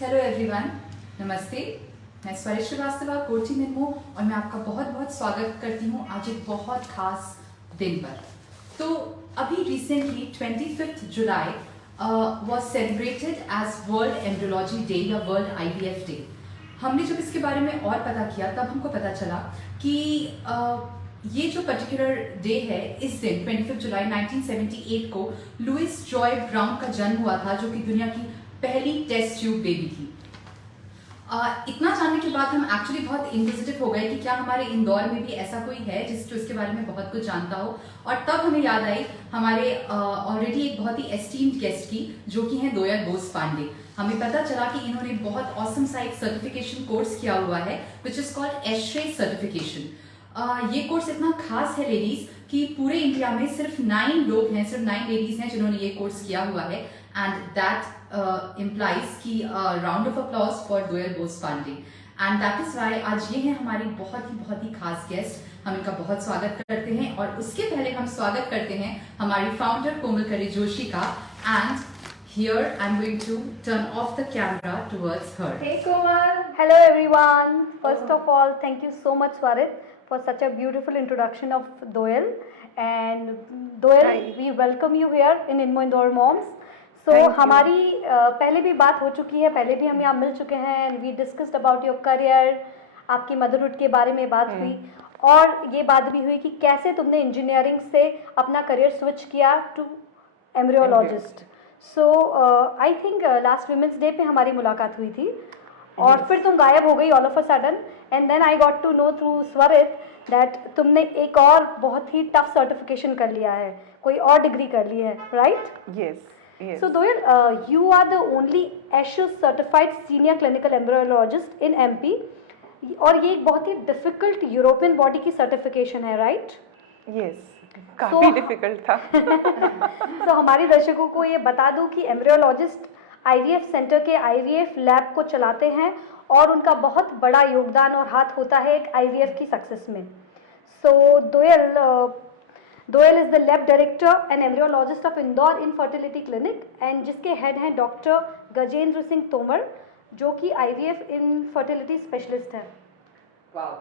Hello everyone, नमस्ते। मैं स्वरिश Srivastava, coaching इनमो, और मैं आपका बहुत बहुत स्वागत करती हूँ आज एक बहुत खास दिन पर। तो अभी recently 25 July was celebrated as world embryology day या वर्ल्ड आईवीएफ डे। हमने जब इसके बारे में और पता किया तब हमको पता चला कि ये जो पर्टिकुलर डे है, इस दिन 25 जुलाई 1978 को लुइस जॉय ब्राउन का जन्म हुआ था, जो कि दुनिया की पहली टेस्ट ट्यूब बेबी थी। इतना जानने के बाद हम एक्चुअली बहुत इंक्विजिटिव हो गए कि क्या हमारे इंदौर में भी ऐसा कोई है जो इसके बारे में बहुत कुछ जानता हो। और तब हमें याद आई हमारे ऑलरेडी एक बहुत ही एस्टीम्ड गेस्ट की, जो कि हैं दोयल बोस पांडे। हमें पता चला कि इन्होंने बहुत ऑसम सा एक सर्टिफिकेशन कोर्स किया हुआ है which is called ASHRAE certification. ये कोर्स इतना खास है लेडीज कि पूरे इंडिया में सिर्फ 9 लोग हैं, सिर्फ 9 लेडीज हैं जिन्होंने ये कोर्स किया हुआ है। एंड दैट implies कि round of applause for Doyel Bose Pande. And that is why आज ये हैं हमारी बहुत ही खास गेस्ट। हम इनका बहुत स्वागत करते हैं, और उसके पहले हम स्वागत करते हैं हमारी फाउंडर कोमल जोशी का। And here I'm going to turn off the camera towards her. Hey Komal. Hello everyone. First of all, thank you so much Swarit for such a beautiful introduction of Doel. And Doel, Hi. we welcome you here in Inmo Indore Moms. So हमारी पहले भी बात हो चुकी है, पहले भी हम यहाँ मिल चुके हैं, and we discussed about your career, आपकी मदरहुड के बारे में बात हुई, और ये बात भी हुई कि कैसे तुमने इंजीनियरिंग से अपना करियर स्विच किया to embryologist. So I think last women's day पे हमारी मुलाकात हुई थी, और फिर तुम गायब हो गई all of a sudden. And then I got to know through Swarit that तुमने एक और बहुत ही टफ सर्टिफिकेशन कर लिया है, कोई और डिग्री कर ली है, right? Yes. So Doel, you are the only ASHRAE certified senior clinical embryologist in MP, और ये एक बहुत ही डिफिकल्ट यूरोपियन बॉडी की सर्टिफिकेशन है, राइट? Yes. काफी डिफिकल्ट था। तो हमारे दर्शकों को ये बता दूं कि एम्ब्रियोलॉजिस्ट आईवीएफ सेंटर के आईवीएफ लैब को चलाते हैं, और उनका बहुत बड़ा योगदान और हाथ होता है एक आईवीएफ की सक्सेस में। So Doyel is the lab director and embryologist of Indore infertility clinic, and जिसके हेड हैं डॉक्टर गजेंद्र सिंह तोमर, जो कि आईवीएफ इनफर्टिलिटी स्पेशलिस्ट हैं। Wow,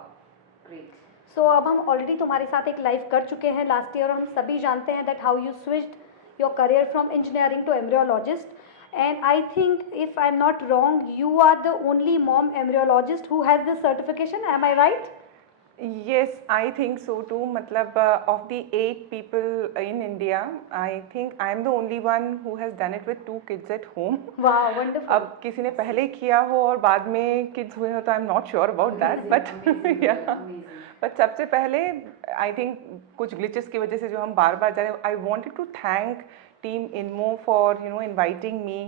great. सो अब हम ऑलरेडी तुम्हारे साथ एक लाइव कर चुके हैं लास्ट ईयर, और हम सभी जानते हैं that how you switched your career from engineering to embryologist. And I think if I am not wrong, you are the only mom embryologist who has this certification, am I right? Yes, I think so too. मतलब of the 8 people in India, I think I am the only one who has done it with 2 kids at home. वाह, wonderful. अब किसी ने पहले किया हो और बाद में किड्स हुए हो तो आई am not sure about that, but या बट सबसे पहले आई थिंक कुछ ग्लिचेस की वजह से जो हम बार बार जा रहे हैं, I wanted to thank team Inmo for inviting me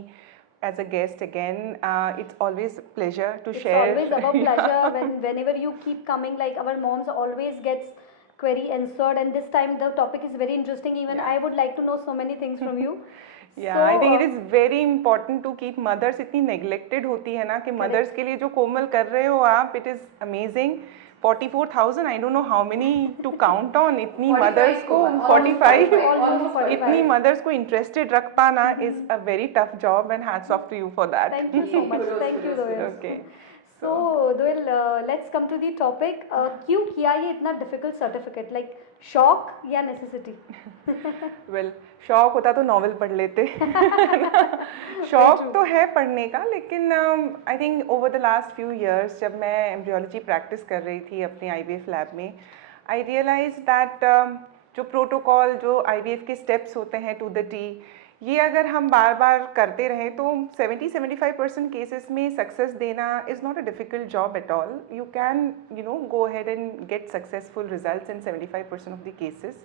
as a guest again. It's always pleasure to share. It's always our pleasure whenever you keep coming, like our moms always gets query answered, and this time the topic is very interesting. Even I would like to know so many things from you. Yeah, I think it is very important to keep mothers. इतनी neglected होती है ना कि mothers के लिए जो कोमल कर रहे हो आप, it is amazing. 44,000, I don't know how many to count on. इतनी mothers को 45 इतनी mothers को interested रख पाना is a very tough job, and hats off to you for that. Thank you so much. Thank you, Doel. Okay. So Doel, let's come to the topic. क्यों किया ये इतना difficult certificate? Like शौक या necessity? Well, शौक होता तो novel पढ़ लेते। शौक तो है पढ़ने का, लेकिन I think over the last few years जब मैं एम्ब्रियोलॉजी प्रैक्टिस कर रही थी अपने आईवीएफ लैब में, आई रियलाइज दैट जो प्रोटोकॉल, जो आईवीएफ के स्टेप्स होते हैं टू द टी, ये अगर हम बार बार करते रहें तो 70-75% केसेस में सक्सेस देना is not a difficult job at all. You can go ahead and get successful results in 75% of the cases.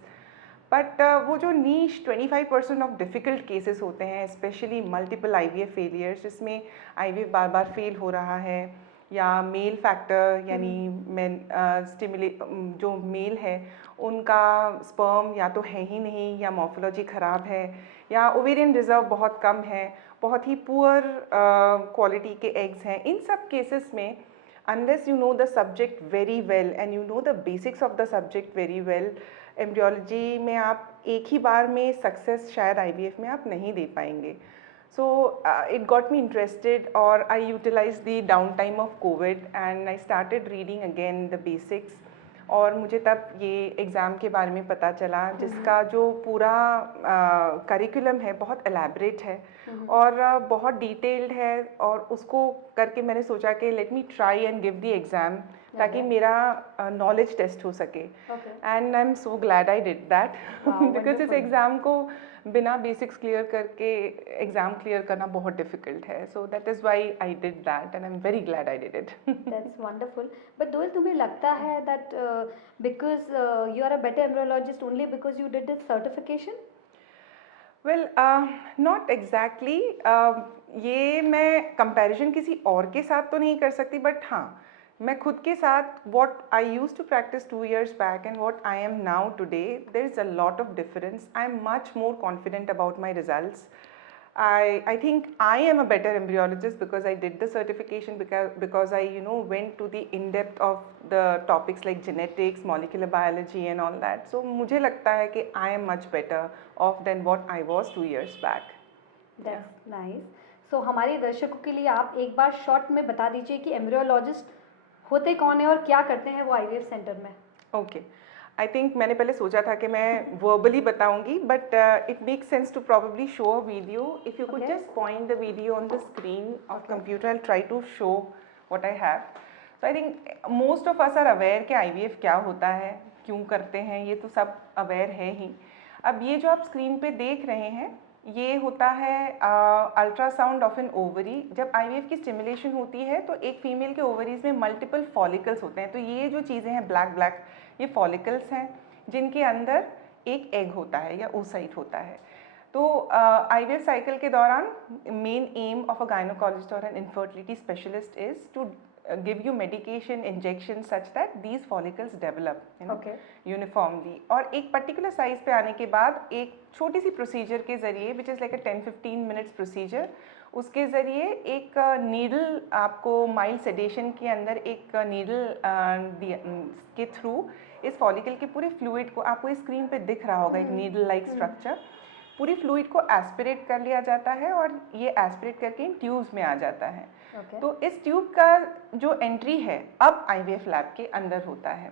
But वो जो नीश 25% ऑफ डिफ़िकल्ट केसेस होते हैं, स्पेशली मल्टीपल आईवीएफ फेलियर्स, जिसमें आईवीएफ बार बार फेल हो रहा है, या मेल फैक्टर यानी जो मेल है उनका स्पर्म या तो है ही नहीं, या मॉर्फोलॉजी ख़राब है, या ओवेरियन रिजर्व बहुत कम है, बहुत ही पुअर क्वालिटी के एग्स हैं, इन सब केसेस में unless you know the subject very well and you know the basics of the subject very well, embryology में आप एक ही बार में सक्सेस शायद आईवीएफ में आप नहीं दे पाएंगे. So it got me interested, or I utilized the downtime of COVID and I started reading again the basics. और मुझे तब ये एग्ज़ाम के बारे में पता चला जिसका जो पूरा करिकुलम है बहुत एलैबरेट है और बहुत डिटेल्ड है, और उसको करके मैंने सोचा कि let me try and give the exam ताकि मेरा नॉलेज टेस्ट हो सके. And I am so glad I did that because इस एग्ज़ाम को बिना बेसिक्स क्लियर करके एग्ज़ाम क्लियर करना बहुत डिफ़िकल्ट है. So that is why I did that and I am very glad I did it. That's wonderful. But Doyel, तुम्हें लगता है that because you are a better embryologist only because you did this certification? Well not exactly. ये मैं comparison किसी और के साथ तो नहीं कर सकती, बट हाँ मैं खुद के साथ what I used to practice 2 years back and what I am now today, there is a lot of difference. I am much more confident about my results. I think I am a better embryologist because I did the certification, because I went to the in-depth of the topics like genetics, molecular biology and all that. So मुझे लगता है कि I am much better off than what I was 2 years back. That's nice. So हमारे दर्शकों के लिए आप एक बार शॉर्ट में बता दीजिए कि एम्ब्रियोलॉजिस्ट होते कौन है और क्या करते हैं वो आईवीएफ सेंटर में. ओके, आई थिंक मैंने पहले सोचा था कि मैं वर्बली बताऊंगी, but it makes sense to probably show a video. If you could just point the video on the screen of computer, I try to show what I have. So I think most of us are aware कि IVF क्या होता है, क्यों करते हैं, ये तो सब अवेयर है ही. अब ये जो आप स्क्रीन पे देख रहे हैं ये होता है अल्ट्रासाउंड ऑफ एन ओवरी. जब आईवीएफ की स्टिमुलेशन होती है तो एक फीमेल के ओवरीज में मल्टीपल फॉलिकल्स होते हैं. तो ये जो चीज़ें हैं ब्लैक ब्लैक, ये फॉलिकल्स हैं जिनके अंदर एक एग होता है या oocyte होता है. तो आईवीएफ साइकिल के दौरान main aim of a gynaecologist और an infertility specialist is to give you medication injections such that these follicles develop uniformly. और एक particular size पे आने के बाद एक छोटी सी procedure के ज़रिए which is like a 10-15 minutes procedure, उसके ज़रिए एक नीडल आपको माइल्ड सेडेशन के अंदर एक नीडल के थ्रू इस फॉलिकल के पूरे फ्लूइड को, आपको इस स्क्रीन पे दिख रहा होगा एक नीडल लाइक स्ट्रक्चर, पूरी फ्लूइड को एस्पिरेट कर लिया जाता है और ये एस्पिरेट करके इन ट्यूब्स में आ जाता है. तो इस ट्यूब का जो एंट्री है अब आईवीएफ लैब के अंदर होता है.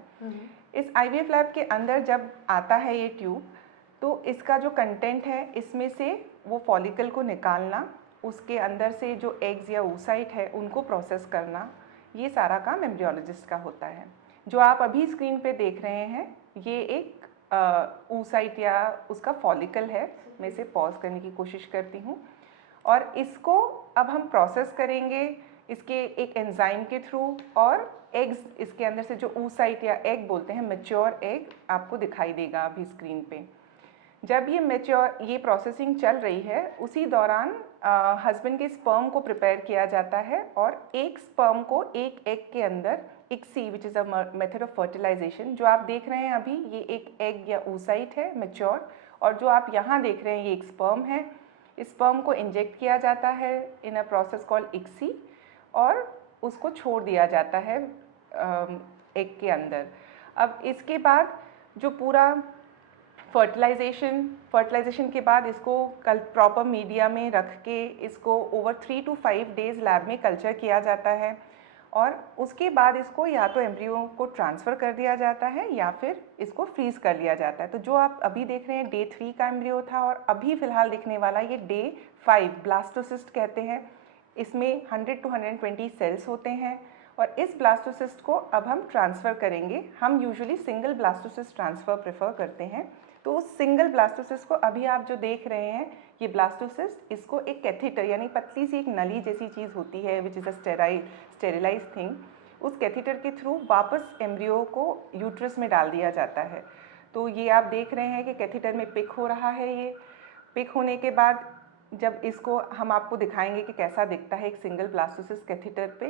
इस आईवीएफ लैब के अंदर जब आता है ये ट्यूब, तो इसका जो कंटेंट है इसमें से वो फॉलिकल को निकालना, उसके अंदर से जो एग्स या oocyte है उनको प्रोसेस करना, ये सारा काम एम्ब्रियोलॉजिस्ट का होता है. जो आप अभी स्क्रीन पे देख रहे हैं ये एक oocyte या उसका फॉलिकल है. मैं इसे पॉज करने की कोशिश करती हूँ. और इसको अब हम प्रोसेस करेंगे इसके एक एंजाइम के थ्रू, और एग्स इसके अंदर से जो oocyte या एग बोलते हैं, मैच्योर एग आपको दिखाई देगा अभी स्क्रीन पे. जब ये प्रोसेसिंग चल रही है उसी दौरान हस्बैंड के स्पर्म को प्रिपेयर किया जाता है, और एक स्पर्म को एक एग के अंदर ICSI which is a method of fertilisation, जो आप देख रहे हैं अभी ये एक एग या oocyte है मैच्योर, और जो आप यहाँ देख रहे हैं ये एक स्पर्म है. इस स्पर्म को इंजेक्ट किया जाता है इन अ प्रोसेस कॉल्ड ICSI और उसको छोड़ दिया जाता है एग के अंदर. अब इसके बाद जो पूरा फर्टिलाइजेशन के बाद इसको कल प्रॉपर मीडिया में रख के इसको ओवर 3 to 5 डेज़ लैब में कल्चर किया जाता है, और उसके बाद इसको या तो एम्ब्रियो को ट्रांसफ़र कर दिया जाता है या फिर इसको फ्रीज़ कर लिया जाता है. तो जो आप अभी देख रहे हैं डे 3 का एम्ब्रियो था, और अभी फ़िलहाल दिखने वाला ये डे 5 ब्लास्टोसिस्ट कहते हैं. इसमें 100 to 120 सेल्स होते हैं, और इस ब्लास्टोसिस्ट को अब हम ट्रांसफ़र करेंगे. हम usually single blastocyst transfer prefer करते हैं. तो उस सिंगल ब्लास्टोसिस्ट को अभी आप जो देख रहे हैं ये ब्लास्टोसिस्ट, इसको एक कैथीटर यानी पतली सी एक नली जैसी चीज़ होती है विच इज़ अ स्टेरिलाइज थिंग, उस कैथीटर के थ्रू वापस एम्ब्रियो को यूट्रस में डाल दिया जाता है. तो ये आप देख रहे हैं कि कैथीटर में पिक हो रहा है. ये पिक होने के बाद जब इसको हम आपको दिखाएंगे कि कैसा दिखता है एक सिंगल ब्लास्टोसिस्ट कैथीटर पे,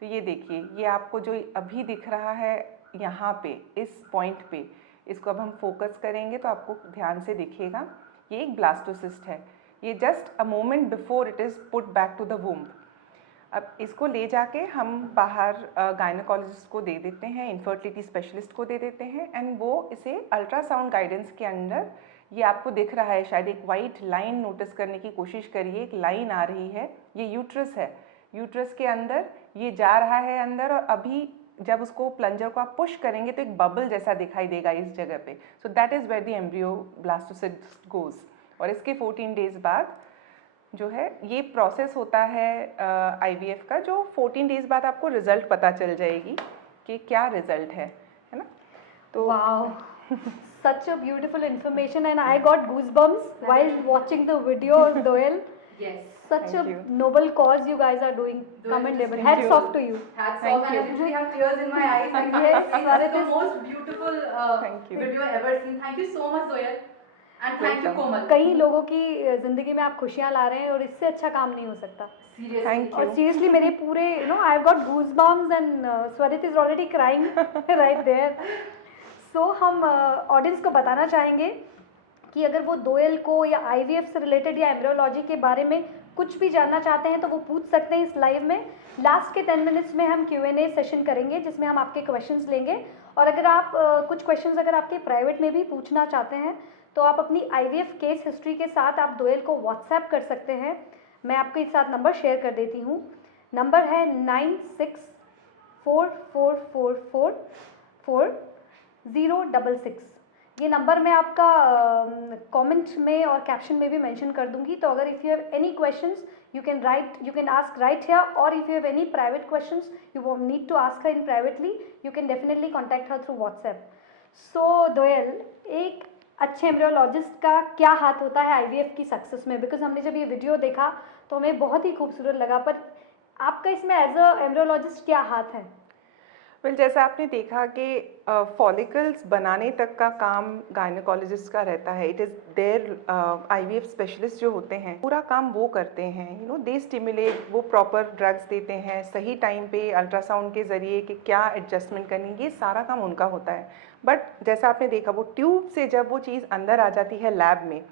तो ये देखिए ये आपको जो अभी दिख रहा है यहाँ पे इस पॉइंट पे, इसको अब हम फोकस करेंगे तो आपको ध्यान से दिखेगा ये एक ब्लास्टोसिस्ट है. ये just a moment before it is put back to the womb. अब इसको ले जाके हम बाहर गायनोकोलॉजिस्ट को दे देते हैं, इनफर्टिलिटी स्पेशलिस्ट को दे देते हैं, एंड वो इसे अल्ट्रासाउंड गाइडेंस के अंडर ये आपको दिख रहा है शायद, एक वाइट लाइन नोटिस करने की कोशिश करिए, एक लाइन आ रही है, ये यूट्रस है। यूट्रस के अंदर ये जा रहा है अंदर, और अभी जब उसको प्लंजर को आप पुश करेंगे तो एक बबल जैसा दिखाई देगा इस जगह पे। So that is where the embryo blastocyst goes. और इसके 14 डेज बाद जो है ये प्रोसेस होता है IVF का, जो 14 डेज बाद आपको रिजल्ट पता चल जाएगी कि क्या रिजल्ट है ना। तो wow, such a beautiful information and I got goosebumps while watching the video of Doyle. Yes. Such Thank a you. noble cause you guys are doing. Doyle, Commendable. thank Hats you. off to you. Hats Thank off, and I you. literally have tears in my eyes. And Yes, it's the it is. most beautiful Thank you. video ever seen. Thank you so much, Doyle, and thank you, Welcome. Komal. कई लोगों की जिंदगी में आप खुशियां ला रहे हैं और इससे अच्छा काम नहीं हो सकता। Seriously. Thank you. और सीरियसली मेरे पूरे I got goosebumps and Swarit is already crying right there. So हम ऑडियंस को बताना चाहेंगे कि अगर वो दोयल को या IVF से रिलेटेड या एम्ब्रियोलॉजी के बारे में कुछ भी जानना चाहते हैं तो वो पूछ सकते हैं इस लाइव में। लास्ट के 10 मिनट्स में हम Q&A सेशन करेंगे जिसमें हम आपके क्वेश्चंस लेंगे, और अगर आप कुछ क्वेश्चंस अगर आपके प्राइवेट में भी पूछना चाहते हैं तो आप अपनी IVF केस हिस्ट्री के साथ आप दोयल को व्हाट्सएप कर सकते हैं। मैं आपके साथ नंबर शेयर कर देती हूँ। नंबर है 9644444066। ये नंबर मैं आपका कमेंट में और कैप्शन में भी मेंशन कर दूंगी। तो अगर if you have any questions you can ask right here, और if you have any private questions you need to ask her in privately, you can definitely contact her through WhatsApp. So Doyel, एक अच्छे embryologist का क्या हाथ होता है IVF की success में? बिकॉज हमने जब ये वीडियो देखा तो हमें बहुत ही खूबसूरत लगा, पर आपका इसमें एज अ एम्ब्रियोलॉजिस्ट क्या हाथ है? वेल, जैसा आपने देखा कि फॉलिकल्स बनाने तक का काम गायनेकोलॉजिस्ट का रहता है। It is there IVF specialist जो होते हैं पूरा काम वो करते हैं। दे स्टिमुलेट, वो प्रॉपर ड्रग्स देते हैं सही टाइम पे अल्ट्रासाउंड के ज़रिए कि क्या एडजस्टमेंट करनी, ये सारा काम उनका होता है। बट जैसा आपने देखा वो ट्यूब से जब वो चीज़ अंदर आ जाती है लैब में,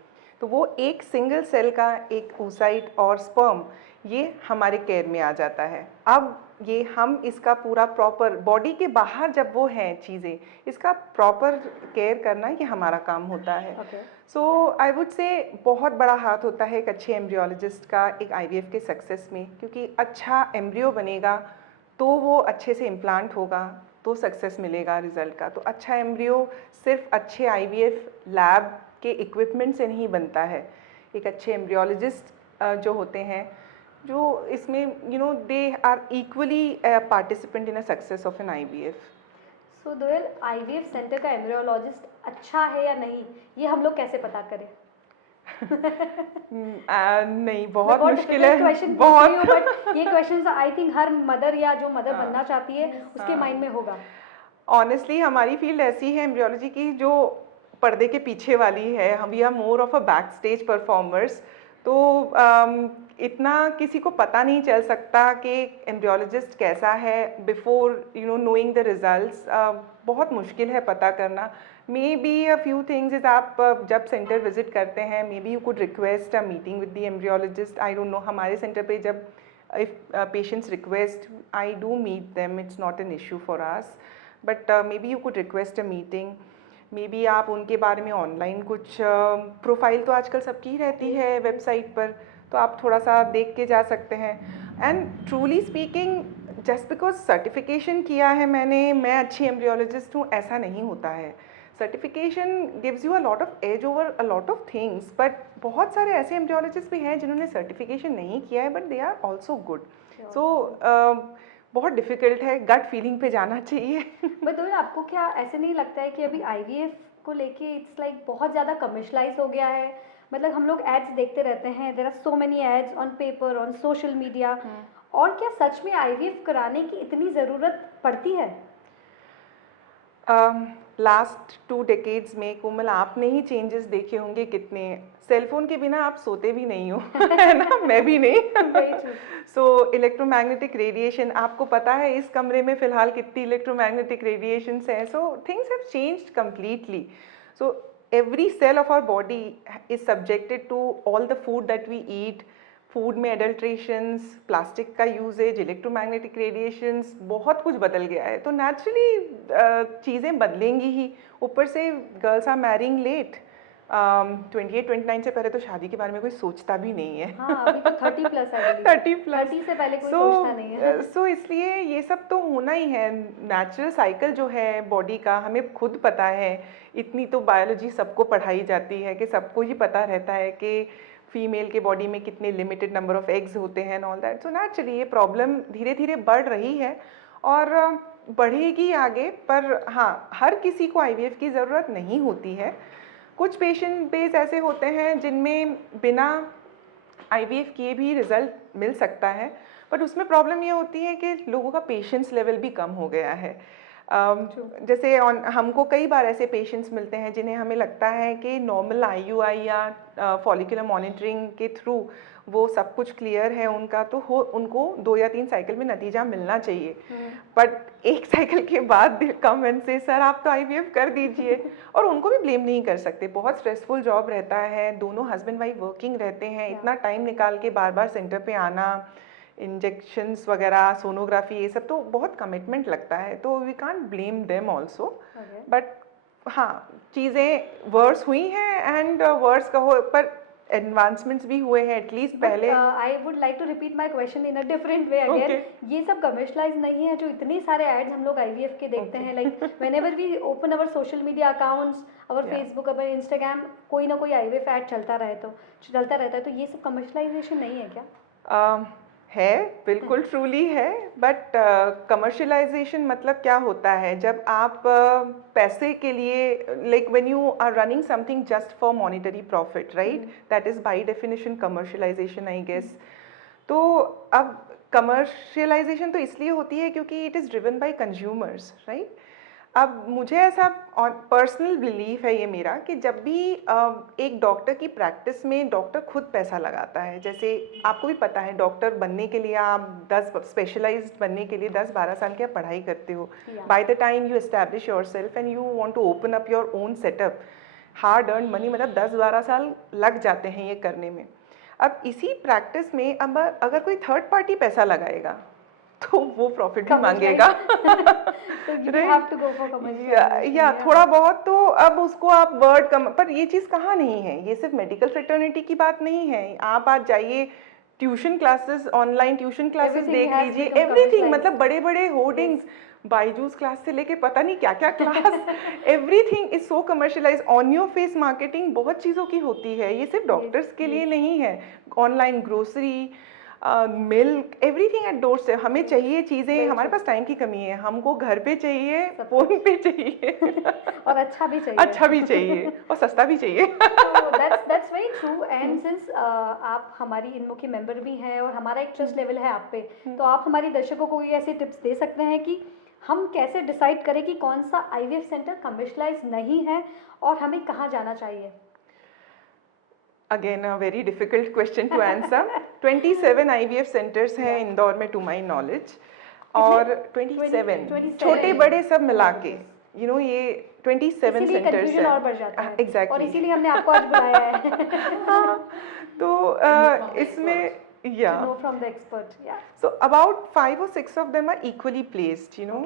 तो वो एक सिंगल सेल का एक oocyte और स्पर्म ये हमारे केयर में आ जाता है। अब ये हम इसका पूरा प्रॉपर बॉडी के बाहर जब वो हैं चीज़ें, इसका प्रॉपर केयर करना ये हमारा काम होता है। सो आई वुड से बहुत बड़ा हाथ होता है एक अच्छे एम्ब्रियोलॉजिस्ट का एक IVF के सक्सेस में, क्योंकि अच्छा एम्ब्रियो बनेगा तो वो अच्छे से इम्प्लांट होगा तो सक्सेस मिलेगा रिजल्ट का। तो अच्छा एम्ब्रियो सिर्फ अच्छे IVF लैब के इक्विपमेंट से नहीं बनता है। एक अच्छे एम्ब्रियोलॉजिस्ट जो होते हैं जो इसमें they are equally participant in a success of an IVF। So Doyel, IVF centre का एम्ब्रियोलॉजिस्ट अच्छा है या नहीं, ये हम लोग कैसे पता करें? नहीं, बहुत मुश्किल है। क्वेश्चन बहुत बट ये question I think her mother या जो मदर बनना चाहती है उसके माइंड में होगा। ऑनेस्टली हमारी फील्ड ऐसी है एम्ब्रियोलॉजी की जो पर्दे के पीछे वाली है। हम we are more of a back stage performers. तो इतना किसी को पता नहीं चल सकता कि एम्ब्रियोलॉजिस्ट कैसा है बिफोर नोइंग द रिजल्ट्स। बहुत मुश्किल है पता करना। May be a few things is, आप जब सेंटर विजिट करते हैं maybe you could request a meeting with the embryologist. I don't know, हमारे सेंटर पे जब if patients request I do meet them, it's not an issue for us, but maybe you could request a meeting. Maybe आप उनके बारे में online कुछ profile तो आजकल सबकी रहती है वेबसाइट पर, तो आप थोड़ा सा देख के जा सकते हैं। And truly speaking, just because certification किया है मैंने, मैं अच्छी एम्ब्रियोलॉजिस्ट हूँ, ऐसा नहीं होता है। Certification gives you a lot of edge over a lot of things, but बहुत सारे ऐसे एम्ब्रियोलॉजिस्ट भी हैं जिन्होंने सर्टिफिकेशन नहीं किया है but they are also good. So बहुत डिफ़िकल्ट है, गट फीलिंग पे जाना चाहिए। बट दोयल, आपको क्या ऐसे नहीं लगता है कि अभी IVF को लेके इट्स लाइक बहुत ज़्यादा कमर्शलाइज हो गया है? मतलब हम लोग एड्स देखते रहते हैं, there are so many ads on paper, on social media, और क्या सच में IVF कराने की इतनी ज़रूरत पड़ती है? लास्ट 2 डेकेड्स में कोमल, आपने ही चेंजेस देखे होंगे कितने। सेलफोन के बिना आप सोते भी नहीं हो है ना, मैं भी नहीं। सो इलेक्ट्रोमैग्नेटिक रेडिएशन, आपको पता है इस कमरे में फ़िलहाल कितनी इलेक्ट्रोमैग्नेटिक रेडिएशंस हैं। So things have changed completely. So every cell of our body is subjected to all the food that we eat. Food में एडल्ट्रेशंस, प्लास्टिक का यूजेज, इलेक्ट्रोमैग्नेटिक रेडिएशंस, बहुत कुछ बदल गया है। तो नेचुरली चीज़ें बदलेंगी ही। ऊपर से गर्ल्स आर मैरिंग लेट, 28-29 से पहले तो शादी के बारे में कोई सोचता भी नहीं है। हाँ, अभी तो 30 प्लस है। 30 प्लस 30 से पहले कोई सोचता नहीं है। सो इसलिए ये सब तो होना ही है। नेचुरल साइकिल जो है बॉडी का हमें खुद पता है, इतनी तो बायोलॉजी सबको पढ़ाई जाती है कि सबको ही पता रहता है कि फीमेल के बॉडी में कितने लिमिटेड नंबर ऑफ एग्स होते हैं and all that. So naturally ये प्रॉब्लम धीरे धीरे बढ़ रही है और बढ़ेगी आगे। पर हाँ, हर किसी को आईवीएफ की ज़रूरत नहीं होती है। कुछ पेशेंट बेस ऐसे होते हैं जिनमें बिना आईवीएफ किए भी रिजल्ट मिल सकता है, बट उसमें प्रॉब्लम ये होती है कि लोगों का पेशेंस लेवल भी कम हो गया है। जैसे हमको कई बार ऐसे पेशेंट्स मिलते हैं जिन्हें हमें लगता है कि नॉर्मल आईयूआई या फॉलिकुलर मॉनिटरिंग के थ्रू वो सब कुछ क्लियर है उनका, तो उनको 2 या 3 साइकिल में नतीजा मिलना चाहिए। बट एक साइकिल के बाद दिल कम एंड से सर आप तो आईवीएफ कर दीजिए। और उनको भी ब्लेम नहीं कर सकते, बहुत स्ट्रेसफुल जॉब रहता है, दोनों हस्बैंड वाइफ वर्किंग रहते हैं, इतना टाइम निकाल के बार बार सेंटर पे आना, इंजेक्शंस वगैरह, सोनोग्राफी, ये सब तो बहुत कमिटमेंट लगता है। तो we can't blame them also. But हाँ, चीज़ें वर्स हुई हैं एंड वर्स कहो पर एडवांसमेंट्स भी हुए हैं एटलीस्ट पहले। I would like to repeat my question in a different way again. ये सब कमर्शलाइज नहीं है जो इतने सारे एड्स हम लोग आईवीएफ के देखते हैं, like whenever we open our social media accounts, our Facebook, our Instagram, कोई ना कोई आईवीएफ ऐड चलता रहता है। तो ये सब कमर्शलाइजेशन नहीं है क्या? है, बिल्कुल ट्रूली है। बट कमर्शलाइजेशन मतलब क्या होता है, जब आप पैसे के लिए, like when you are running something just for monetary profit, right, that is by definition commercialisation I guess. तो अब कमर्शलाइजेशन तो इसलिए होती है क्योंकि it is driven by consumers, right. अब मुझे ऐसा पर्सनल बिलीफ है ये मेरा कि जब भी एक डॉक्टर की प्रैक्टिस में डॉक्टर खुद पैसा लगाता है, जैसे आपको भी पता है डॉक्टर बनने के लिए आप 10 स्पेशलाइज्ड बनने के लिए 10-12 साल की आप पढ़ाई करते हो। By the time you establish yourself and you want to open up your own setup, hard earn money, मतलब 10-12 साल लग जाते हैं ये करने में। अब इसी प्रैक्टिस में अब अगर कोई थर्ड पार्टी पैसा लगाएगा तो वो प्रॉफिट भी मांगेगा। या थोड़ा बहुत, तो अब उसको आप वर्ड कम, पर ये चीज़ कहाँ नहीं है, ये सिर्फ मेडिकल फ्रेटर्निटी की बात नहीं है। आप आज जाइए tuition classes, online tuition classes देख लीजिए, एवरीथिंग, मतलब बड़े बड़े होर्डिंग्स, बायजूस क्लास से लेके पता नहीं क्या क्या class, everything is so commercialise. On your face marketing बहुत चीज़ों की होती है, ये सिर्फ डॉक्टर्स के लिए नहीं है। Online grocery, milk, everything at door से। हमें चाहिए चीज़ें, हमारे पास टाइम की कमी है, हमको घर पे चाहिए, फोन पे चाहिए और अच्छा भी चाहिए और सस्ता भी चाहिए। That's very true। And since आप हमारी इनमो की मेंबर भी हैं और हमारा एक ट्रस्ट लेवल है आप पे, तो आप हमारे दर्शकों को ये ऐसे टिप्स दे सकते हैं कि हम कैसे डिसाइड करें कि कौन सा आईवीएफ सेंटर कमर्शलाइज नहीं है और हमें कहाँ जाना चाहिए? Again, a very difficult question to answer. 27 IVF centers हैं इंदौर में, to my knowledge, और 27 छोटे बड़े सब मिला के, you know, ये 27 centers हैं। और बढ़ जाता है। Exactly. और इसीलिए हमने आपको आज बुलाया है। तो इसमें to know from the expert, yeah. So about 5 or 6 of them are equally placed, you know,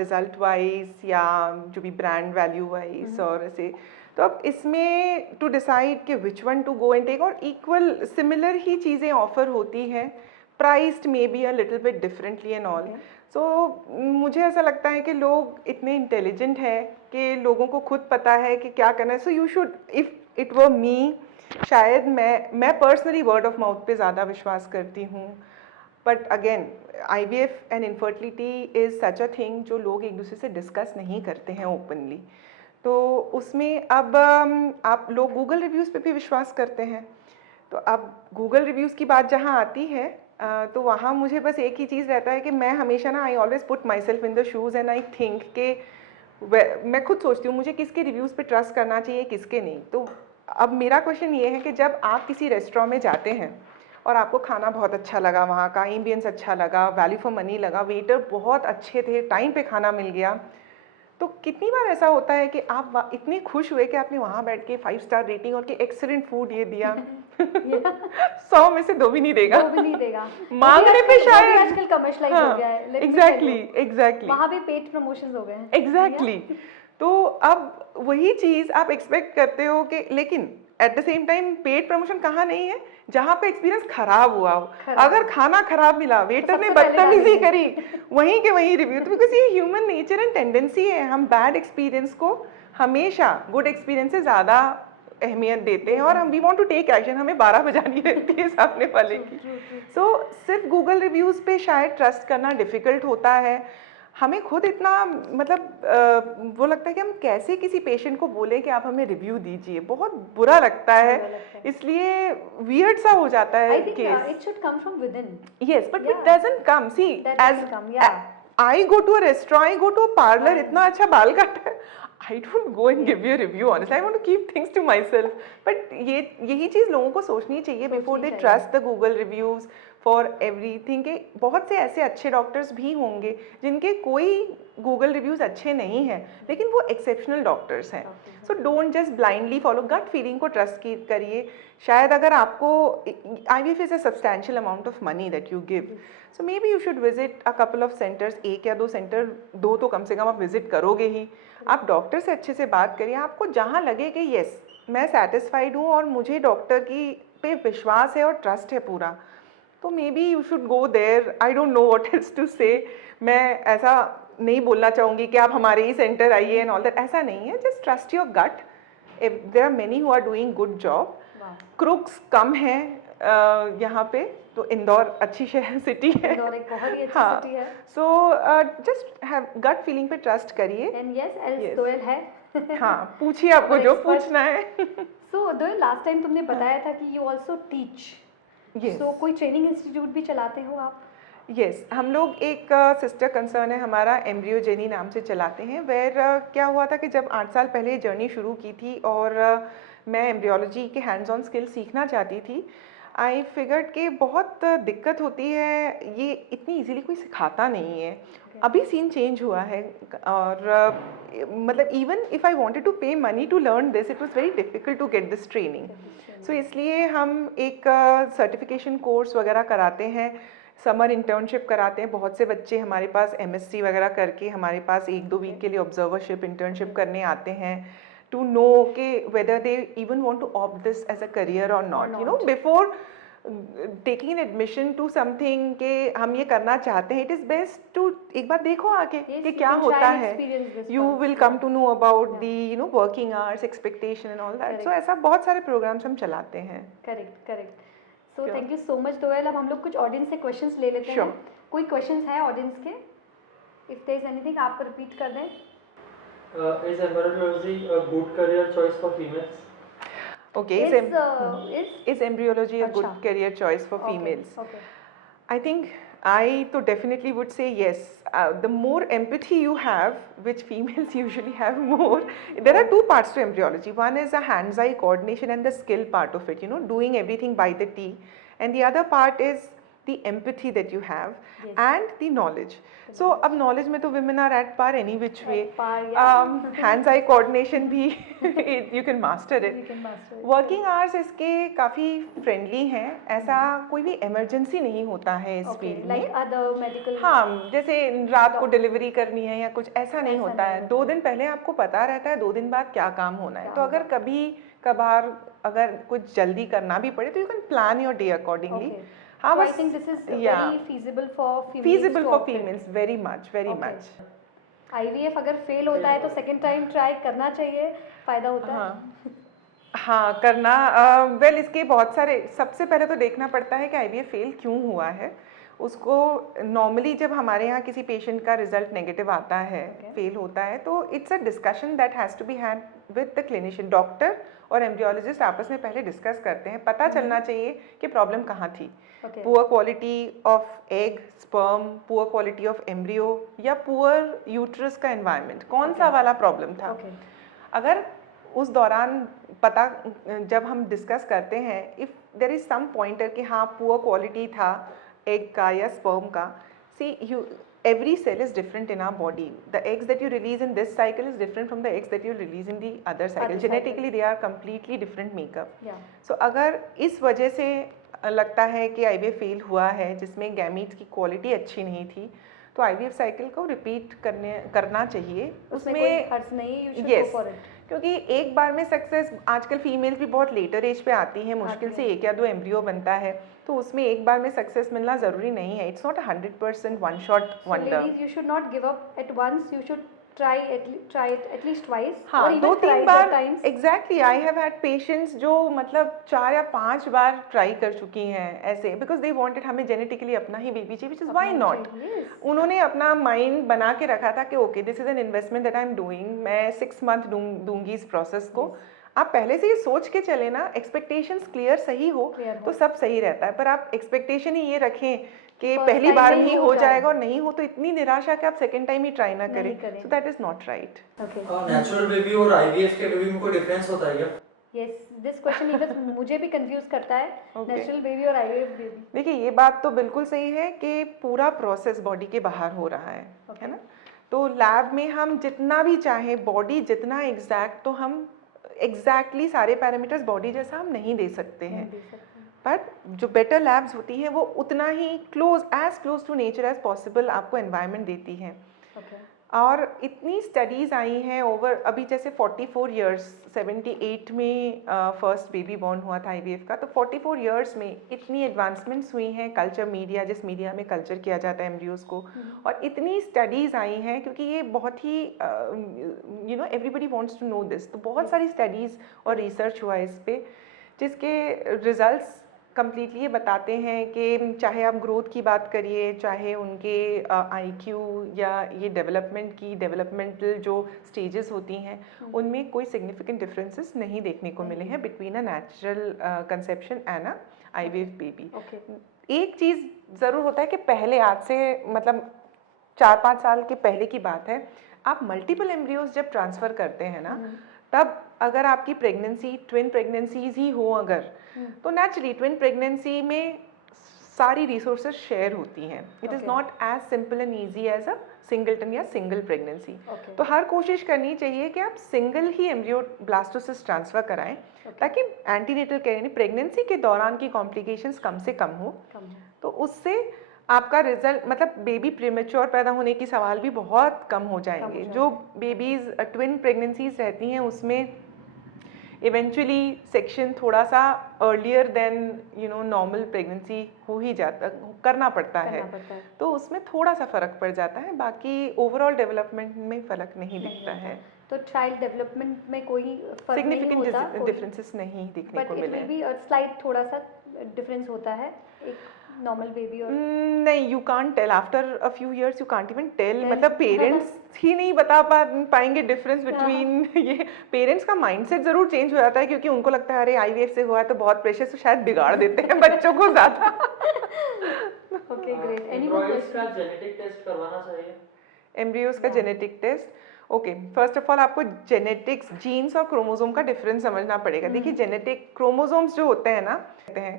result wise या जो भी brand value wise और ऐसे। तो अब इसमें टू डिसाइड कि which one to go and take, और इक्वल सिमिलर ही चीज़ें ऑफर होती हैं, priced may B a little bit differently and all. So मुझे ऐसा लगता है कि लोग इतने इंटेलिजेंट हैं कि लोगों को खुद पता है कि क्या करना है। So you should, if it were me, शायद मैं पर्सनली वर्ड ऑफ माउथ पे ज़्यादा विश्वास करती हूँ। But again IVF and infertility is such a thing जो लोग एक दूसरे से डिस्कस नहीं करते हैं ओपनली। तो उसमें अब आप लोग गूगल रिव्यूज़ पे भी विश्वास करते हैं। तो अब गूगल रिव्यूज़ की बात जहाँ आती है तो वहाँ मुझे बस एक ही चीज़ रहता है कि मैं हमेशा ना, I always put my self in the shoes and I think कि मैं खुद सोचती हूँ मुझे किसके रिव्यूज़ पे ट्रस्ट करना चाहिए, किसके नहीं। तो अब मेरा क्वेश्चन ये है कि जब आप किसी रेस्टोरेंट में जाते हैं और आपको खाना बहुत अच्छा लगा, वहाँ का एम्बियंस अच्छा लगा, वैल्यू फॉर मनी लगा, वेटर बहुत अच्छे थे, टाइम पे खाना मिल गया, तो कितनी बार ऐसा होता है कि आप इतने खुश हुए कि आपने वहाँ बैठ के 5 स्टार रेटिंग और कि एक्सीलेंट फूड ये दिया 100 में से 2 भी नहीं देगा, मांगने पे शायद आजकल कमर्शलाइज हो गया है। एग्जैक्टली वहाँ भी पेड प्रमोशंस हो गए हैं। एग्जैक्टली। तो अब वही चीज़ आप एक्सपेक्ट करते हो कि, लेकिन at the same time paid promotion कहाँ नहीं है जहाँ पे एक्सपीरियंस खराब हुआ हो। अगर खाना खराब मिला, वेटर ने बदतमीजी करी, वहीं के वहीं रिव्यू, तो बिकॉज ये ह्यूमन नेचर एंड टेंडेंसी है, हम बैड एक्सपीरियंस को हमेशा गुड एक्सपीरियंस से ज़्यादा अहमियत देते हैं और हम we want to take action, हमें 12 बजानी रहती है सामने वाले की। सो सिर्फ गूगल रिव्यूज़ पे शायद ट्रस्ट करना डिफ़िकल्ट होता है। हमें खुद इतना मतलब वो लगता है कि हम कैसे किसी पेशेंट को बोलें कि आप हमें रिव्यू दीजिए, बहुत बुरा लगता है, इसलिए वियर्ड सा हो जाता है case. it should come from within. Yes, but it doesn't come. See, That doesn't come, yeah. I go to a restaurant, I go to a parlor, इतना अच्छा बाल काटा है, I don't go and give you a review. Honestly, I want to keep things to myself. But यही चीज़ लोगों को सोचनी चाहिए before they trust the Google reviews for everything. कि बहुत से ऐसे अच्छे डॉक्टर्स भी होंगे जिनके कोई Google reviews अच्छे नहीं हैं, लेकिन वो exceptional डॉक्टर्स हैं. So don't just blindly follow gut feeling को trust करिए. शायद अगर आपको IVF is a substantial amount of money that you give. So maybe you should visit a couple of centers. एक या दो सेंटर, दो तो कम से कम आप विजिट करोगे ही. आप डॉक्टर से अच्छे से बात करिए, आपको जहाँ लगे कि यस मैं सेटिस्फाइड हूँ और मुझे डॉक्टर की पे विश्वास है और ट्रस्ट है पूरा, तो maybe you should go there. I don't know what else to say. मैं ऐसा नहीं बोलना चाहूँगी कि आप हमारे ही सेंटर आइए एंड ऑल दैट, ऐसा नहीं है. Just trust your gut. There are many who are doing good job. Crooks कम हैं यहाँ पे, तो इंदौर अच्छी शहर सिटी है, इंदौर एक बहुत ही अच्छी सिटी है. So just have gut feeling पे ट्रस्ट करिए. एंड यस, एल्स दोयल है. हाँ, पूछिए आपको जो पूछना है. सो दोयल, लास्ट टाइम तुमने बताया था कि यू आल्सो टीच. सो कोई ट्रेनिंग इंस्टीट्यूट भी चलाते हो आप? यस, हम लोग एक सिस्टर कंसर्न है हमारा, एम्ब्रियोजेनी नाम से चलाते हैं. वेर क्या हुआ था कि जब 8 साल पहले जर्नी शुरू की थी और मैं एम्ब्रियोलॉजी के हैंड्स ऑन स्किल सीखना चाहती थी, आई फिगर्ड कि बहुत दिक्कत होती है, ये इतनी इजीली कोई सिखाता नहीं है. अभी सीन चेंज हुआ है और मतलब even if I wanted to pay money to learn this, it was very difficult to get this training. So इसलिए हम एक सर्टिफिकेशन कोर्स वगैरह कराते हैं, समर इंटर्नशिप कराते हैं. बहुत से बच्चे हमारे पास MSc वगैरह करके हमारे पास 1-2 वीक के लिए ऑब्जर्वरशिप इंटर्नशिप करने आते हैं, to know के whether they even want to opt this as a career or not. You know, before taking an admission to something के हम ये करना चाहते हैं, it is best to एक बार देखो आके कि क्या होता है. You will come to know about the working hours, expectation and all that. So ऐसा बहुत सारे programs हम चलाते हैं. Correct. So thank you so much दोयल. अब हम लोग कुछ ऑडियंस से क्वेश्चंस ले लेते हैं. कोई क्वेश्चंस है ऑडियंस के? If there is anything आप रिपीट कर दें. Is embryology a good career choice for females? Okay, is embryology a good career choice for females? Okay. I think I तो definitely would say yes. The more empathy you have, which females usually have more, there are two parts to embryology. One is the hands-eye coordination and the skill part of it, doing everything by the T. And the other part is the empathy that you have and the knowledge. So अब knowledge में तो women are at par any which way. Hands-eye coordination भी you can master it. Working hours इसके काफ़ी friendly हैं. ऐसा कोई भी emergency नहीं होता है इस field में. Like other medical. हाँ, जैसे रात को डिलीवरी करनी है या कुछ ऐसा नहीं होता है. 2 दिन पहले आपको पता रहता है 2 दिन बाद क्या काम होना है. तो अगर कभी कभार अगर कुछ जल्दी करना भी पड़े तो you can plan your day accordingly. So I think this is very feasible for females. Feasible for females, very much. IVF अगर फेल होता है तो सेकंड टाइम ट्राई करना चाहिए, फायदा होता है. हाँ करना. वेल इसके बहुत सारे, सबसे पहले तो देखना पड़ता है कि IVF फेल क्यों हुआ है. उसको नॉर्मली जब हमारे यहाँ किसी पेशेंट का रिजल्ट नेगेटिव आता है, फेल होता है, तो it's a discussion that has to be had with the clinician. Doctor और एम्ब्रियोलॉजिस्ट आपस में पहले डिस्कस करते हैं. पता चलना चाहिए कि प्रॉब्लम कहाँ थी. Poor quality of egg, sperm, poor quality of embryo या पुअर यूट्रस का एनवायरनमेंट, कौन सा वाला प्रॉब्लम था. अगर उस दौरान पता जब हम डिस्कस करते हैं, if there is some pointer कि हाँ पुअर क्वालिटी था एग का या स्पर्म का. सी you every cell is different in our body. The eggs that you release in this cycle is different from the eggs that you release in the other cycle. Genetically they are completely different makeup. So अगर इस वजह से लगता है कि IVF fail हुआ है जिसमें गैमीट्स की क्वालिटी अच्छी नहीं थी, तो IVF साइकिल को रिपीट करना चाहिए। उसमें कोई हर्ज नहीं, you should yes, go for it. क्योंकि एक बार में सक्सेस, आजकल फीमेल भी बहुत लेटर एज पे आती है, मुश्किल से 1 या 2 एम्ब्रियो बनता है, तो उसमें एक बार में सक्सेस मिलना ज़रूरी नहीं है। It's not 100% one shot So wonder. ladies, you should not give up at once. You should try it at least twice or हाँ, even 2-3 thrice bar at times. Exactly. I have had patients जो मतलब 4 या 5 बार try कर चुकी हैं ऐसे, because they wanted हमें genetically अपना ही बेबी चाहिए, which is why not. Yes. उन्होंने अपना माइंड बना के रखा था कि okay this is an investment that I am doing, मैं 6 मंथ दूंगी इस प्रोसेस को। आप पहले से ये सोच के चले ना, एक्सपेक्टेशंस क्लियर सही हो तो सब सही रहता है। पर आप एक्सपेक्टेशन ही ये रखें कि पहली बार में ही हो जाएगा और नहीं हो तो इतनी निराशा कि आप सेकंड टाइम ही ट्राई ना करें, so that is not right. Okay. Natural baby और IVF के बेबी में कोई डिफरेंस होता है क्या? Yes, this question even मुझे भी कंफ्यूज करता है, नेचुरल बेबी और IVF बेबी। देखिए ये बात तो बिल्कुल सही है कि पूरा प्रोसेस बॉडी के बाहर हो रहा है ना। तो लैब में हम जितना भी चाहें, बॉडी जितना एग्जैक्ट, तो हम एग्जैक्टली सारे पैरामीटर्स बॉडी जैसा हम नहीं दे सकते हैं, पर जो बेटर लैब्स होती हैं वो उतना ही as close to nature as possible आपको एनवायरनमेंट देती हैं। और इतनी स्टडीज़ आई हैं ओवर, अभी जैसे 44 इयर्स, 78 में फर्स्ट बेबी बॉर्न हुआ था IVF का, तो 44 इयर्स में इतनी एडवांसमेंट्स हुई हैं कल्चर मीडिया, जिस मीडिया में कल्चर किया जाता है एम्ब्रियोज़ को, और इतनी स्टडीज़ आई हैं क्योंकि ये बहुत ही everybody wants to know this, तो बहुत सारी स्टडीज़ और रिसर्च हुआ है इस पर, जिसके रिजल्ट्स कम्प्लीटली ये बताते हैं कि चाहे आप ग्रोथ की बात करिए, चाहे उनके IQ या ये डेवलपमेंटल जो स्टेजेस होती हैं, उनमें कोई सिग्निफिकेंट डिफरेंसेस नहीं देखने को मिले हैं between a natural conception and a IVF baby. एक चीज़ ज़रूर होता है कि पहले, आज से मतलब 4-5 साल के पहले की बात है, आप मल्टीपल एम्ब्रियोज जब ट्रांसफ़र करते हैं ना, तब अगर आपकी प्रेगनेंसी ट्विन प्रेगनेंसीज ही हो अगर, तो नेचुरली ट्विन प्रेगनेंसी में सारी रिसोर्सेज शेयर होती हैं। It is not as simple and easy as a singleton या सिंगल प्रेगनेंसी। तो हर कोशिश करनी चाहिए कि आप सिंगल ही एम्ब्रियो ब्लास्टोसिस्ट ट्रांसफ़र कराएं, ताकि एंटीनेटल केयर यानी प्रेगनेंसी के दौरान की कॉम्प्लिकेशंस कम से कम हो। तो उससे आपका रिजल्ट, मतलब बेबी प्रीमेच्योर पैदा होने की सवाल भी बहुत कम हो जाएंगे। जो बेबीज़ ट्विन प्रेगनेंसीज रहती हैं उसमें इवेंचुअली सेक्शन थोड़ा सा अर्लियर देन नॉर्मल प्रेगनेंसी हो ही जाता, करना पड़ता है, तो उसमें थोड़ा सा फ़र्क पड़ जाता है, बाकी ओवरऑल डेवलपमेंट में फ़र्क नहीं दिखता है। तो चाइल्ड डेवलपमेंट में कोई फर्क नहीं होता, सिग्निफिकेंट डिफरेंसेस नहीं दिखने को मिले, बट भी स्लाइट थोड़ा सा डिफरेंस होता है एक नॉर्मल बेबी और नहीं, you can't tell after a few years, you can't even tell, मतलब पेरेंट्स ही नहीं बता पाएंगे डिफरेंस बिटवीन ये। पेरेंट्स का माइंडसेट जरूर चेंज हो जाता है, क्योंकि उनको लगता है अरे IVF से हुआ है तो बहुत प्रेशर, तो शायद बिगाड़ देते हैं बच्चों को ज़्यादा। Okay great. एम्ब्रियोज का जेनेटिक टेस्ट करवाना चाहिए? एम्ब्रियोज का genetic test, okay, first of all आपको जेनेटिक्स, जीन्स और क्रोमोसोम का डिफरेंस समझना पड़ेगा। देखिए जेनेटिक क्रोमोसोम्स जो होते हैं ना,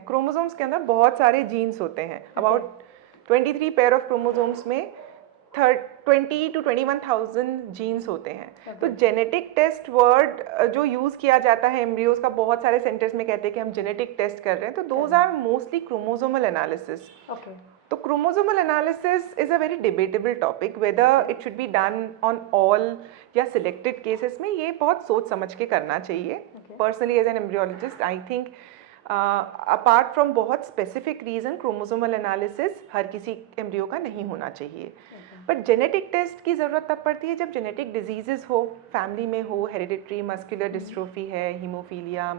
क्रोमोसोम्स के अंदर बहुत सारे जीन्स होते हैं, अबाउट 23 पेयर ऑफ क्रोमोसोम्स में 20 to 21,000 जीन्स होते हैं। तो जेनेटिक टेस्ट वर्ड जो यूज़ किया जाता है एम्ब्रियोज का, बहुत सारे सेंटर्स में कहते हैं कि हम जेनेटिक टेस्ट कर रहे हैं, तो those are mostly chromosomal analysis. तो chromosomal analysis is a very debatable topic, whether it should be done on all या सिलेक्टेड केसेस में, ये बहुत सोच समझ के करना चाहिए। Personally as an embryologist I think apart from बहुत स्पेसिफिक रीज़न, क्रोमोसोमल एनालिसिस हर किसी एम्ब्रियो का नहीं होना चाहिए। बट जेनेटिक टेस्ट की ज़रूरत तब पड़ती है जब जेनेटिक डिजीज़ेस हो, फैमिली में हो, हेरिडिटरी मस्कुलर डिस्ट्रोफी है, हीमोफीलिया,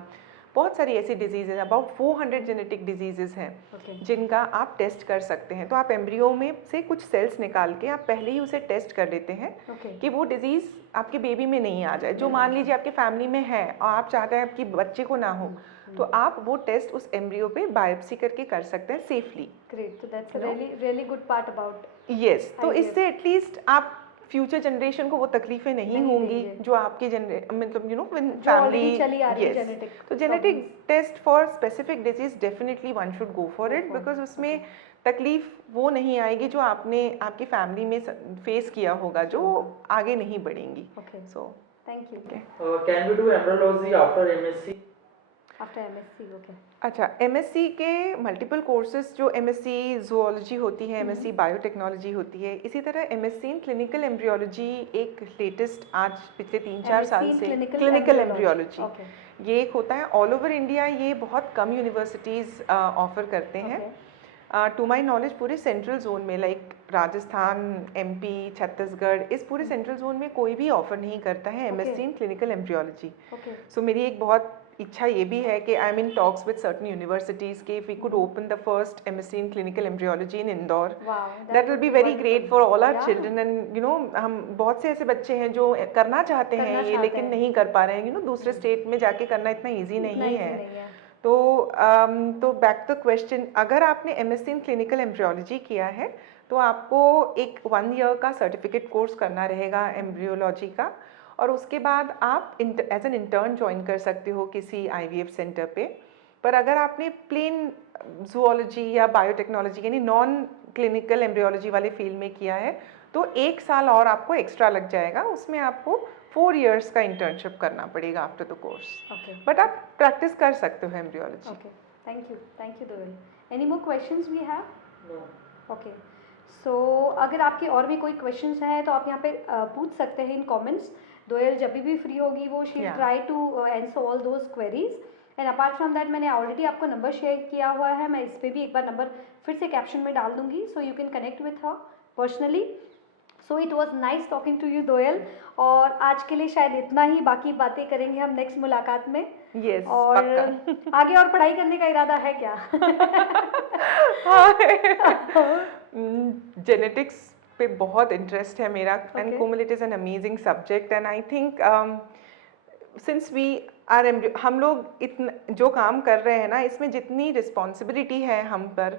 बहुत सारी ऐसी डिजीज़ हैं, अबाउट 400 जेनेटिक डिजीज़ेस हैं जिनका आप टेस्ट कर सकते हैं। तो आप एम्ब्रियो में से कुछ सेल्स निकाल के आप पहले ही उसे टेस्ट कर देते हैं कि वो डिजीज़ आपके बेबी में नहीं आ जाए। जो मान लीजिए आपके फैमिली में है और आप चाहते हैं आपकी बच्चे को ना हो, तो आप वो टेस्ट उस एम्ब्रियो पे बायोप्सी करके कर सकते हैं safely. Great, that's a really good part about. Yes, तो इससे एटलीस्ट आप फ्यूचर जनरेशन को वो तकलीफें नहीं होंगी जो आपकी मतलब फैमिली चली आ रही है जेनेटिक। तो genetic test for specific disease definitely one should go for it, because उसमें तकलीफ वो नहीं आएगी जो आपने आपकी फैमिली में फेस किया होगा, जो आगे नहीं बढ़ेंगी। Okay, so thank you. Can we do embryology after MSc? After MSc okay अच्छा, एमएससी के मल्टीपल कोर्सेज, जो एमएससी जूलॉजी होती है, एमएससी बायोटेक्नोलॉजी होती है, इसी तरह एमएससी इन क्लिनिकल एम्ब्रियोलॉजी एक लेटेस्ट आज पिछले 3-4 साल से क्लिनिकल एम्ब्रियोलॉजी ओके ये एक होता है ऑल ओवर इंडिया। ये बहुत कम यूनिवर्सिटीज़ ऑफर करते हैं। टू माई नॉलेज पूरे सेंट्रल जोन में लाइक राजस्थान, एमपी, छत्तीसगढ़, इस पूरे सेंट्रल जोन में कोई भी ऑफर नहीं करता है MSc in clinical embryology. Okay so मेरी एक बहुत इच्छा ये भी है कि I am in talks with certain universities के if we could open the first MSc in clinical embryology in Indore, that will be very great for all our children. And you know हम बहुत से ऐसे बच्चे हैं जो करना चाहते हैं ये लेकिन नहीं कर पा रहे हैं। यू नो दूसरे स्टेट में जाके करना इतना ईजी नहीं है। तो बैक टू क्वेश्चन, अगर आपने एमएससी इन क्लिनिकल एम्ब्रियोलॉजी किया है तो आपको एक 1 ईयर का सर्टिफिकेट कोर्स करना रहेगा एम्ब्रियोलॉजी का, और उसके बाद आप एज एन इंटर्न ज्वाइन कर सकते हो किसी आईवीएफ सेंटर पे। पर अगर आपने प्लेन जूलॉजी या बायोटेक्नोलॉजी यानी नॉन क्लिनिकल एम्ब्रियोलॉजी वाले फील्ड में किया है तो 1 साल और आपको एक्स्ट्रा लग जाएगा। उसमें आपको 4 इयर्स का इंटर्नशिप करना पड़ेगा after the course. Okay but आप प्रैक्टिस कर सकते हो embryology. Okay thank you Doyal. Any more questions we have? No. Okay so अगर आपके और भी कोई क्वेश्चंस हैं तो आप यहाँ पे पूछ सकते हैं इन कमेंट्स। दोयल जब भी फ्री होगी वो she Yeah. Try to answer all those queries. And apart from that मैंने ऑलरेडी आपको नंबर शेयर किया हुआ है, मैं इस पर भी एक बार नंबर फिर से कैप्शन में डाल दूंगी, so you can connect with her personally. So it was nice talking to you Doyal, और आज के लिए शायद इतना ही, बाकी बातें करेंगे हम नेक्स्ट मुलाकात में। Yes, और आगे और पढ़ाई करने का इरादा है क्या? जेनेटिक्स पे बहुत इंटरेस्ट है मेरा, and Okay. Komal it is an amazing subject. And I think since we are हम लोग इतना जो काम कर रहे हैं ना, इसमें जितनी रिस्पॉन्सिबिलिटी है हम पर,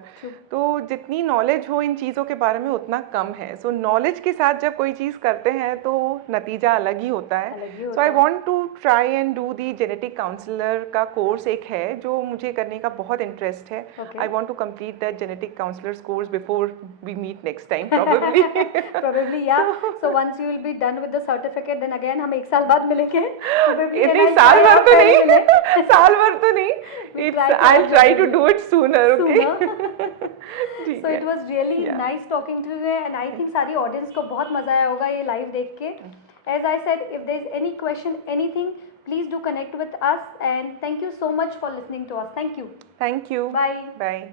तो जितनी नॉलेज हो इन चीज़ों के बारे में उतना कम है। सो नॉलेज के साथ जब कोई चीज़ करते हैं तो नतीजा अलग ही होता है। So I want to try and do the genetic counsellor का कोर्स एक है जो मुझे करने का बहुत इंटरेस्ट है। I want to complete that genetic counsellors course before we meet next time probably. Probably, yeah. So once you will be done with the certificate, then again हम 1 साल बाद मिलेंगे। Probably then नहीं, I'll साल try भर out तो पहले नहीं, मिले। साल भर तो नहीं। I'll try to do it sooner, okay? ठीक So है। it was really Yeah. nice talking to you, and I think सारी audience को बहुत मजा आया होगा ये live देख के। As I said, if there is any question, anything, please do connect with us, and thank you so much for listening to us. Thank you. Thank you. Bye. Bye.